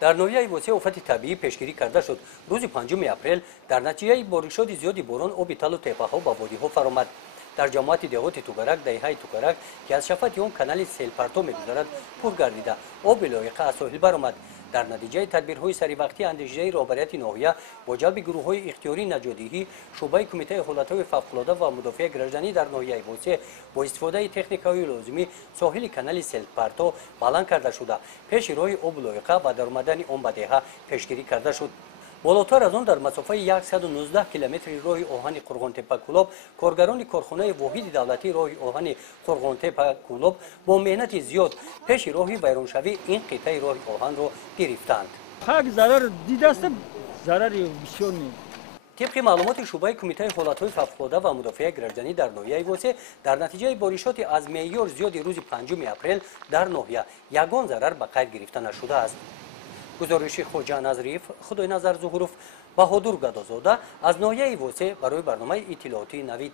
در ناحیه وسیع آفت طبیعی پیشگیری کرده شد. روز 5 اپریل در نتیجه بارشات زیاد باران آب تل و تپه‌ها به وادی‌ها فرآمد. در جماعت دهات توکرک دهه توکرک که از شفت آن کانال سیل پرتو می‌گذرد پر گردیده آب لایق از ساحل برآمد. در نتیجه تدبیرهای سریع اندیشه رهبریت ناحیه با جلب گروه‌های اختیاری نجادی شعبه کمیته حالت‌های فوق‌العاده و مدافع گردنی در ناحیه وسیع با استفاده تکنیک‌های لازمی ساحل کانال سیل پرتو بلند کرده شده پیش راه آب لایق و در آمدن آن به دهه پیشگیری کرده شد. بالاتر از آن در مسافه 119 کیلومتر راه آهن قرغن‌تپه کلاب کارگران کارخانه واحد دولتی راه آهن قرغن‌تپه کلاب با مهنت زیاد پیش راه ویرانشوی این قطعه راه آهن را گرفتند. خاک ضرر دیده است، ضرر بسیار نیست. طبق معلومات شعبه کمیته حالت‌های فوق‌العاده و مدافع گردنی در ناحیه وسیع در نتیجه بارشات از معیار زیاد روز 5 اپریل در ناحیه یگان ضرر به قید گرفته نشده است. گزارش خوجا نظریف، خدای نظر ظهوروف، بهادر گدازاده از ناحیه وسیع برای برنامه اطلاعاتی نوید.